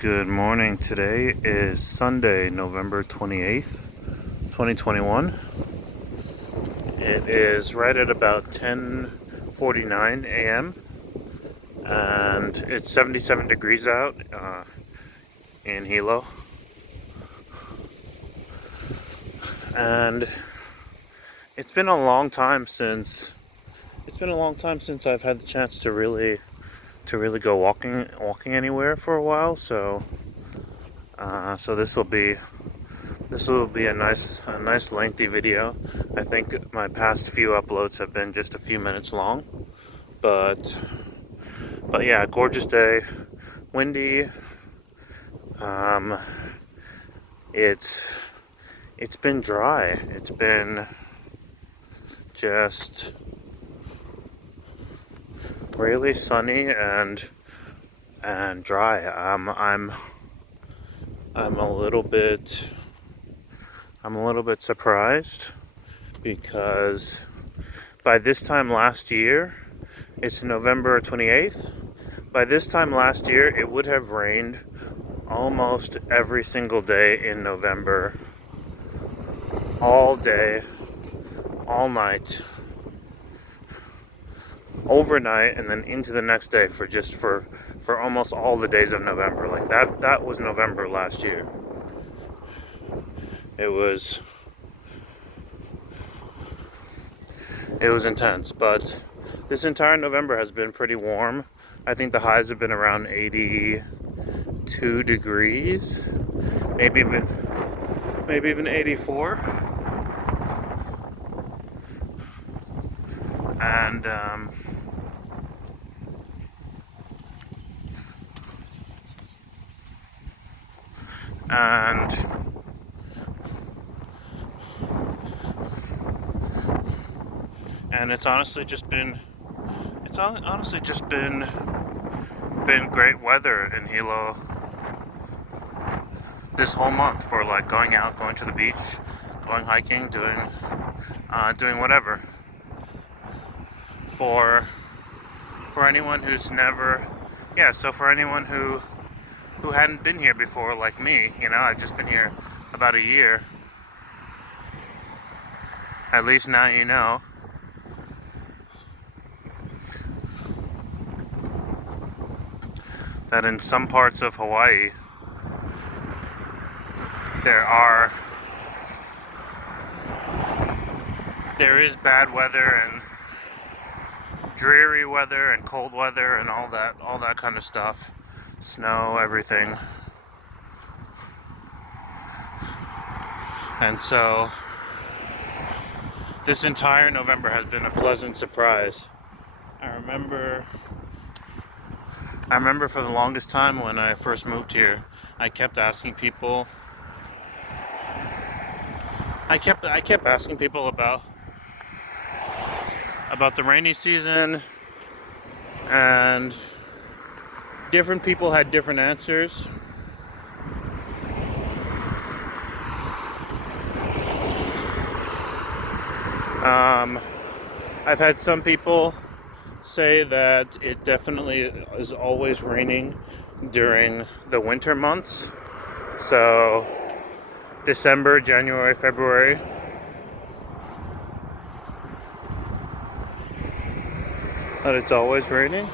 Good morning. Today is Sunday, November 28th, 2021. It is right at about 10:49 a.m. and it's 77 degrees out in Hilo. And it's been a long time since I've had the chance to really go walking anywhere for a while. So this will be a nice lengthy video. I think my past few uploads have been just a few minutes long, but yeah, gorgeous day, windy. Um, it's been dry. It's been just really sunny and dry. I'm a little bit surprised because by this time last year, it's November 28th. By this time last year, it would have rained almost every single day in November, all day, all night, overnight, and then into the next day for almost all the days of November. Like that was November last year. It was intense, but this entire November has been pretty warm. I think the highs have been around 82 degrees, maybe even 84. And it's honestly just been great weather in Hilo this whole month for like going out, going to the beach, going hiking, doing whatever. For anyone who's never, so for anyone who hadn't been here before, like me, I've just been here about a year. At least now you know. That in some parts of Hawaii there is bad weather and dreary weather and cold weather and all that kind of stuff. Snow, everything. And so this entire November has been a pleasant surprise. I remember for the longest time when I first moved here, I kept asking people about the rainy season, and different people had different answers. I've had some people say that it definitely is always raining during the winter months. So December, January, February. That it's always raining.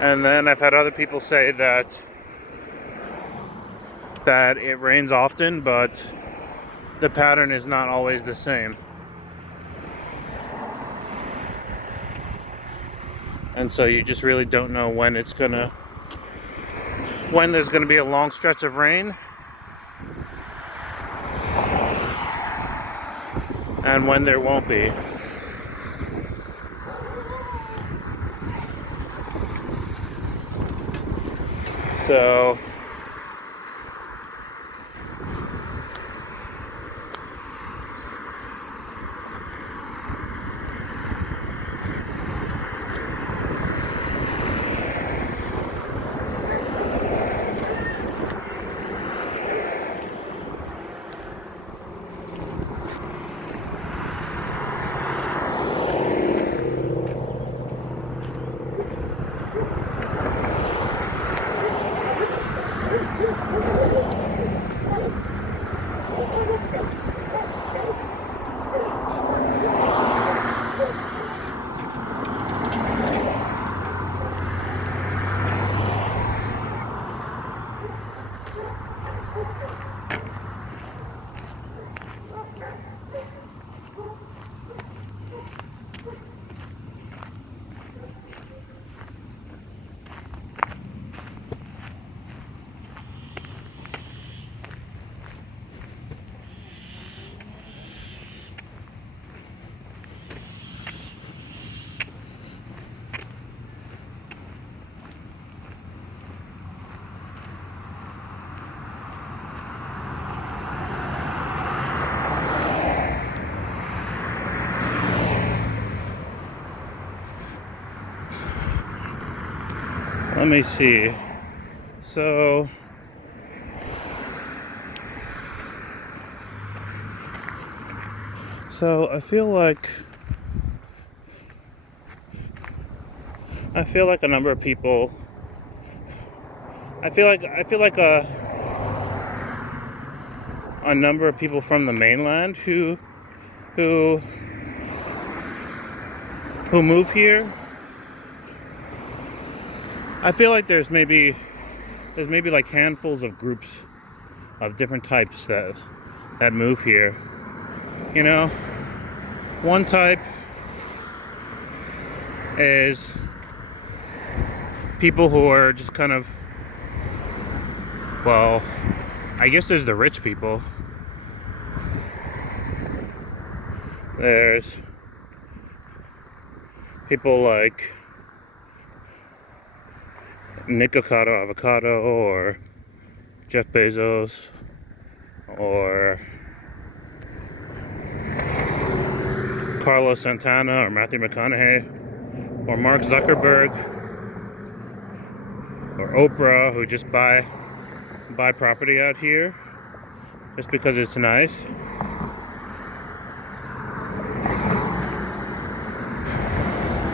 And then I've had other people say that it rains often, but the pattern is not always the same. And so you just really don't know when there's gonna be a long stretch of rain and when there won't be. So me see. So I feel like a number of people. I feel like a number of people from the mainland who move here. I feel like there's maybe like handfuls of groups of different types that move here. You know, one type is people who are just kind of, well, I guess there's the rich people. There's people like Nick Avocado or Jeff Bezos or Carlos Santana or Matthew McConaughey or Mark Zuckerberg or Oprah, who just buy property out here just because it's nice.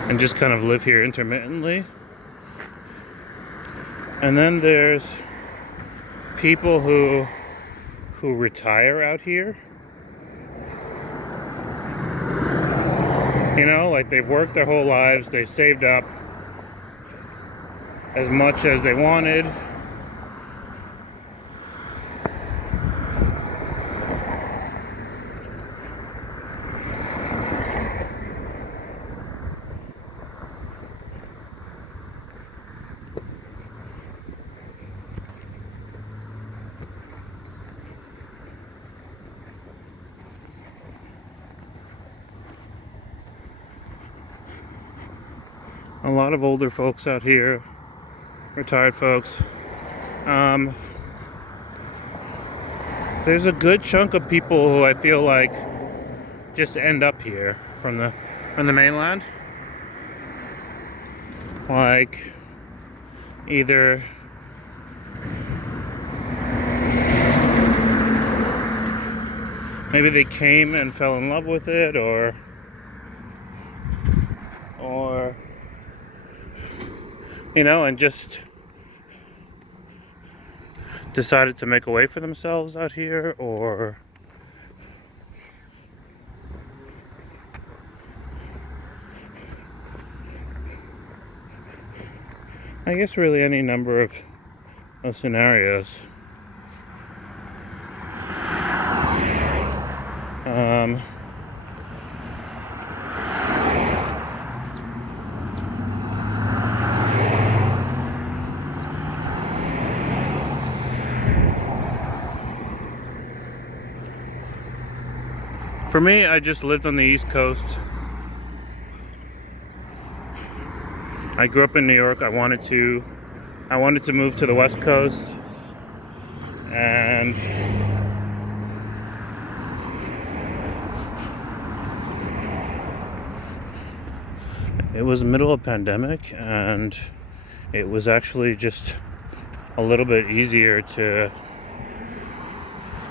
And just kind of live here intermittently. And then there's people who retire out here. You know, like they've worked their whole lives, they saved up as much as they wanted. A lot of older folks out here, retired folks. There's a good chunk of people who I feel like just end up here from the mainland. Like either maybe they came and fell in love with it, or you know, and just decided to make a way for themselves out here, or I guess really any number of scenarios. For me, I just lived on the East Coast. I grew up in New York. I wanted to move to the West Coast, and it was the middle of a pandemic, and it was actually just a little bit easier to,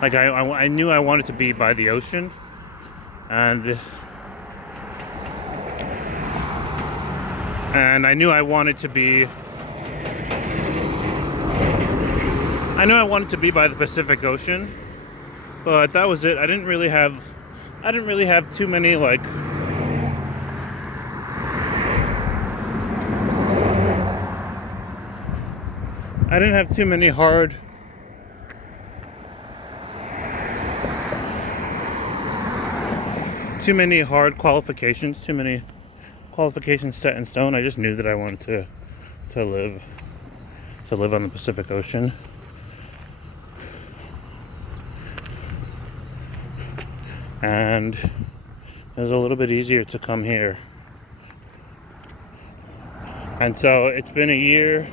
like, I knew I wanted to be by the ocean, and I knew I wanted to be by the Pacific Ocean, but that was it. I didn't really have too many like hard qualifications, too many qualifications set in stone. I just knew that I wanted to live on the Pacific Ocean. And it was a little bit easier to come here. And so it's been a year.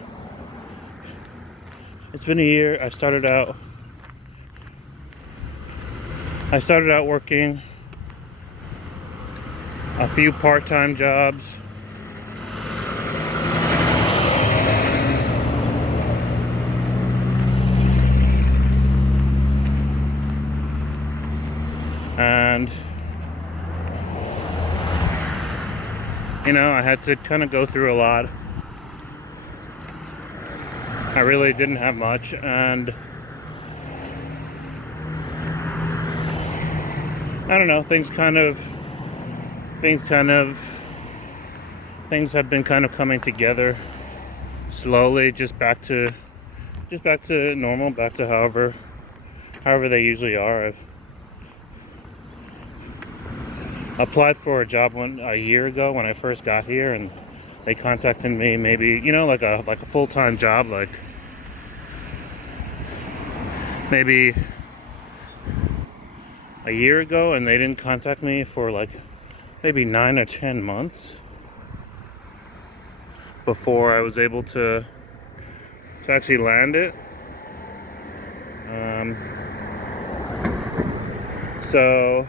I started out working a few part-time jobs. And you know, I had to kind of go through a lot. I really didn't have much, and I don't know, things have been kind of coming together slowly, just back to normal, back to however they usually are. I've applied for a job a year ago when I first got here, and they contacted me, maybe, you know, like a full-time job, like maybe a year ago, and they didn't contact me for like maybe 9 or 10 months before I was able to actually land it. So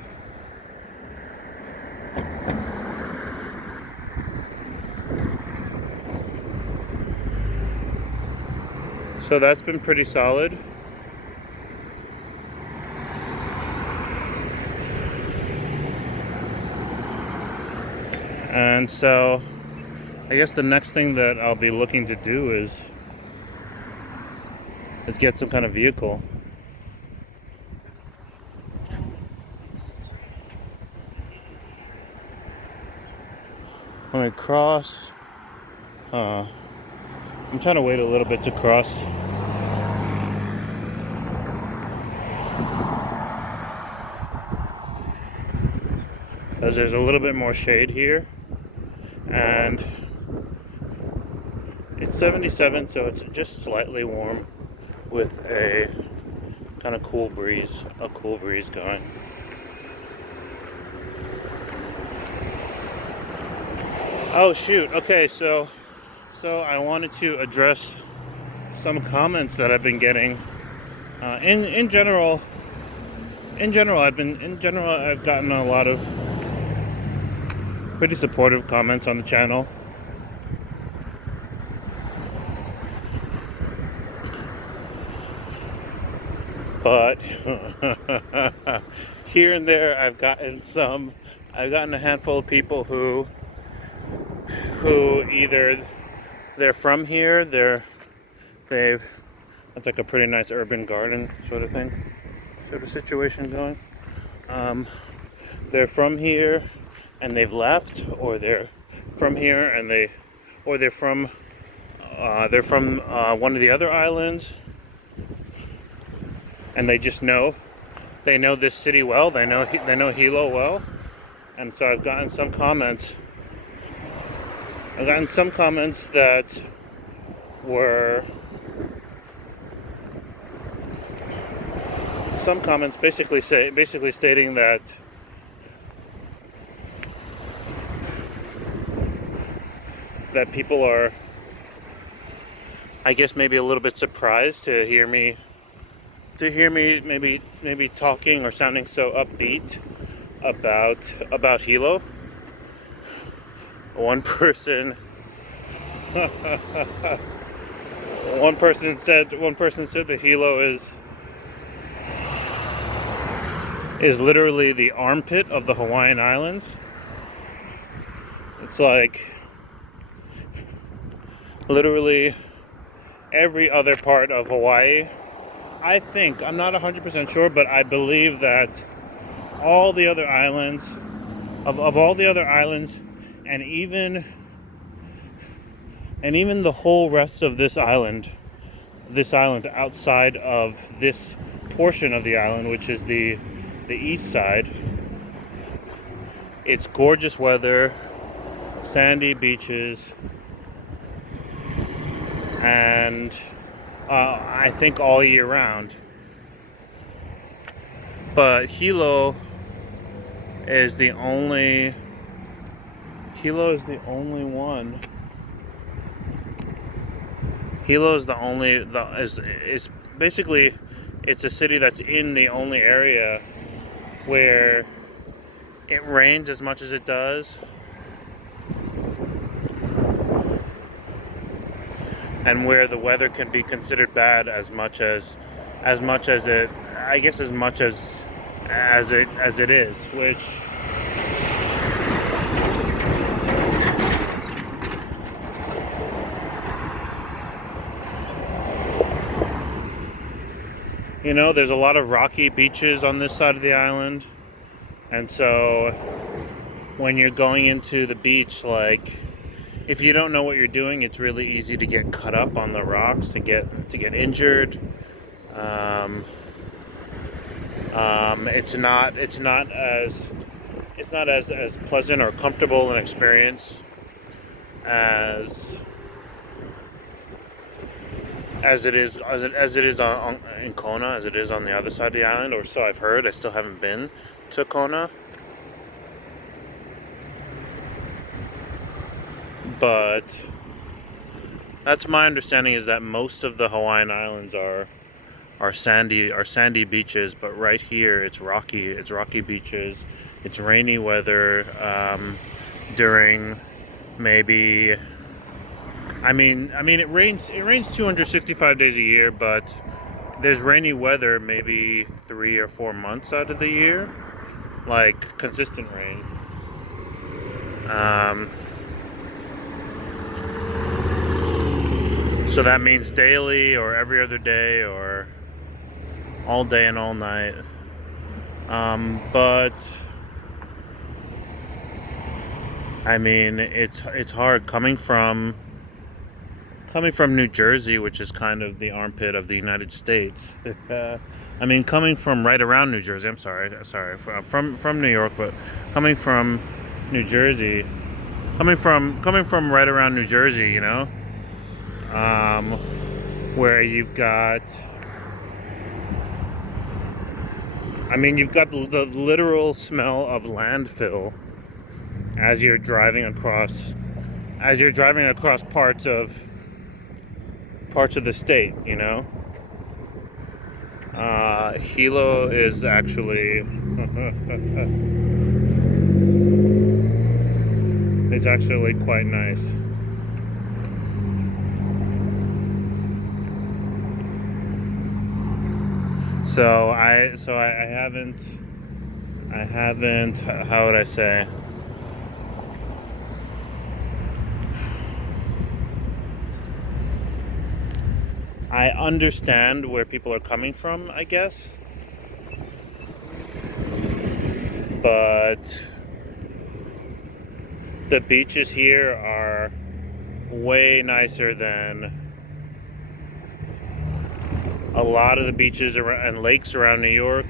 that's been pretty solid. And so I guess the next thing that I'll be looking to do is get some kind of vehicle. When I cross, I'm trying to wait a little bit to cross. As there's a little bit more shade here, and it's 77, so it's just slightly warm with a kind of cool breeze going. Oh shoot, okay, so I wanted to address some comments that I've been getting. In general, I've gotten a lot of pretty supportive comments on the channel. But here and there, I've gotten a handful of people who either they're from here, it's like a pretty nice urban garden sort of situation going. They're from here and they've left, or they're from here and they're from one of the other islands, and they know this city well. They know Hilo well, and so I've gotten some comments that were basically stating that people are, I guess, maybe a little bit surprised to hear me maybe talking or sounding so upbeat about Hilo. One person said that Hilo is literally the armpit of the Hawaiian Islands. It's like literally every other part of Hawaii. I think, I'm not 100% sure, but I believe that all the other islands, of all the other islands, and even the whole rest of this island outside of this portion of the island, which is the east side, it's gorgeous weather, sandy beaches, and I think all year round. But Hilo is the only one. Hilo is is basically, it's a city that's in the only area where it rains as much as it does, and where the weather can be considered bad as much as as it is, which, there's a lot of rocky beaches on this side of the island, and so when you're going into the beach, like, if you don't know what you're doing, it's really easy to get cut up on the rocks, to get injured. Um, it's not as pleasant or comfortable an experience as it is in Kona, as it is on the other side of the island, or so I've heard. I still haven't been to Kona, but that's my understanding, is that most of the Hawaiian Islands are sandy beaches, but right here it's rocky. It's rocky beaches. It's rainy weather during maybe. I mean, it rains. It rains 265 days a year, but there's rainy weather maybe 3 or 4 months out of the year, like consistent rain. Um, so that means daily or every other day or all day and all night. But I mean, it's hard coming from New Jersey, which is kind of the armpit of the United States. I mean, coming from right around New Jersey. I'm sorry, from New York, but coming from New Jersey, coming from right around New Jersey, um, where you've got the literal smell of landfill as you're driving across parts of the state. Hilo is actually it's actually quite nice. So I haven't, how would I say, I understand where people are coming from, I guess, but the beaches here are way nicer than a lot of the beaches and lakes around New York.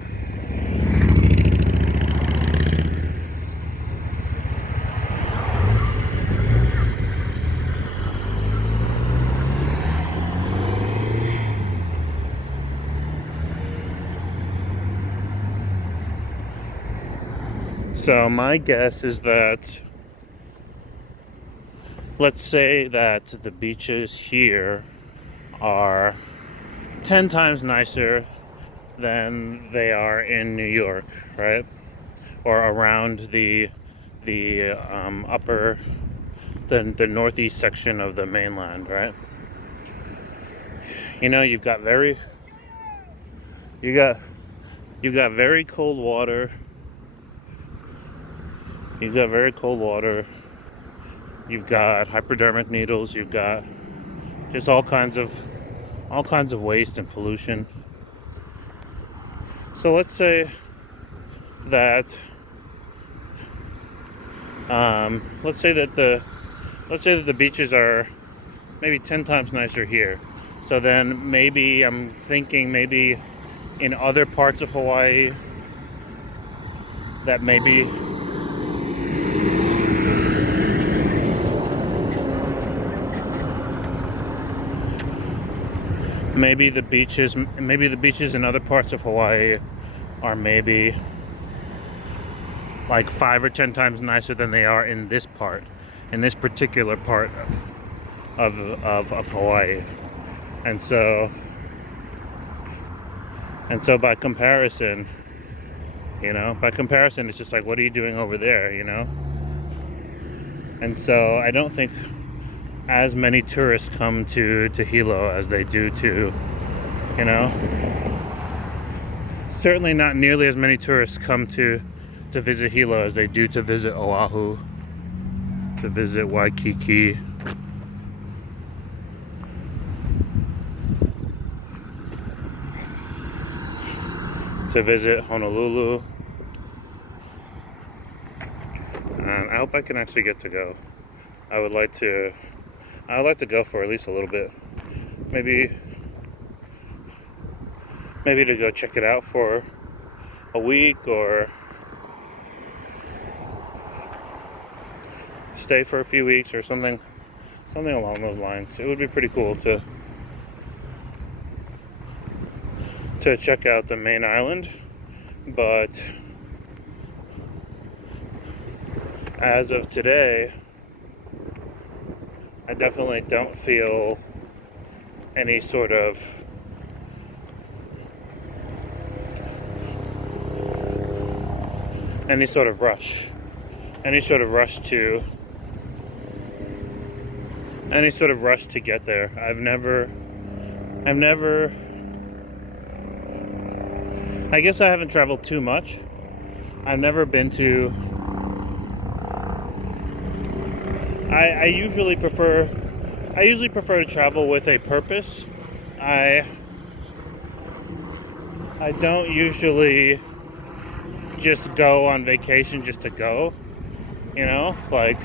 So my guess is that, let's say that the beaches here are 10 times nicer than they are in New York, right? Or around the upper the northeast section of the mainland, right? You've got you got you got very cold water. You've got very cold water. You've got hypodermic needles. You've got just all kinds of waste and pollution. So that let's say that the beaches are maybe 10 times nicer here. So then maybe I'm thinking, maybe in other parts of Hawaii, that maybe the beaches in other parts of Hawaii are maybe like 5 or 10 times nicer than they are in this particular part of Hawaii. And so by comparison, it's just like, what are you doing over there? And so I don't think as many tourists come to Hilo as they do to, certainly not nearly as many tourists come to visit Hilo as they do to visit Oahu, to visit Waikiki. To visit Honolulu. And I hope I can actually get to go. I would like to go for at least a little bit. Maybe to go check it out for a week or stay for a few weeks or something along those lines. It would be pretty cool to check out the main island, but as of today, I definitely don't feel any sort of rush. Any sort of rush to get there. I've never I guess I haven't traveled too much. I've never been to I usually prefer to travel with a purpose. I don't usually just go on vacation just to go, like